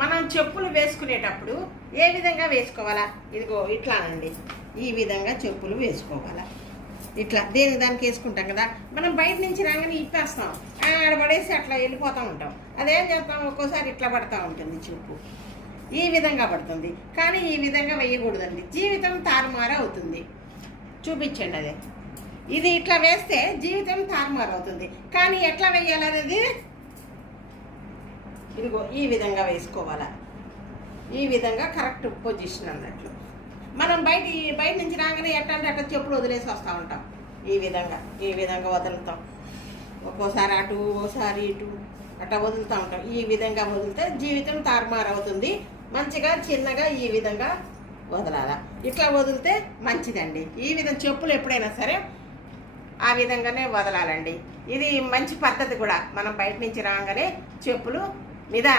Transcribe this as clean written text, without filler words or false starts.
మనం చెప్పులు వేసుకునేటప్పుడు ఏ విధంగా వేసుకోవాలా? ఇదిగో ఇట్లానండి, ఈ విధంగా చెప్పులు వేసుకోవాలా. ఇట్లా దేనికి దానికి వేసుకుంటాం కదా. మనం బయట నుంచి రాగానే ఇప్పేస్తాం, ఆడబడేసి అట్లా వెళ్ళిపోతూ ఉంటాం. అదేం చేస్తాం, ఒక్కోసారి ఇట్లా పడుతూ ఉంటుంది చెప్పు, ఈ విధంగా పడుతుంది. కానీ ఈ విధంగా వేయకూడదండి, జీవితం తారుమారు అవుతుంది. చూపించండి అదే. ఇది ఇట్లా వేస్తే జీవితం తారుమారు అవుతుంది. కానీ ఎట్లా వేయాలనేది ఇదిగో ఈ విధంగా వేసుకోవాలా. ఈ విధంగా కరెక్ట్ పొజిషన్ అన్నట్లు. మనం బయట నుంచి రాగానే ఎట్టంటే అట్లా చెప్పులు వదిలేసి వస్తూ ఉంటాం. ఈ విధంగా వదులుతాం. ఒక్కోసారి అటు, ఓసారి ఇటు అట్లా వదులుతూ ఉంటాం. ఈ విధంగా వదిలితే జీవితం తారుమారు అవుతుంది. మంచిగా చిన్నగా ఈ విధంగా వదలాలా. ఇట్లా వదిలితే మంచిదండి. ఈ విధంగా చెప్పులు ఎప్పుడైనా సరే ఆ విధంగానే వదలాలండి. ఇది మంచి పద్ధతి కూడా. మనం బయట నుంచి రాగానే చెప్పులు నిదానం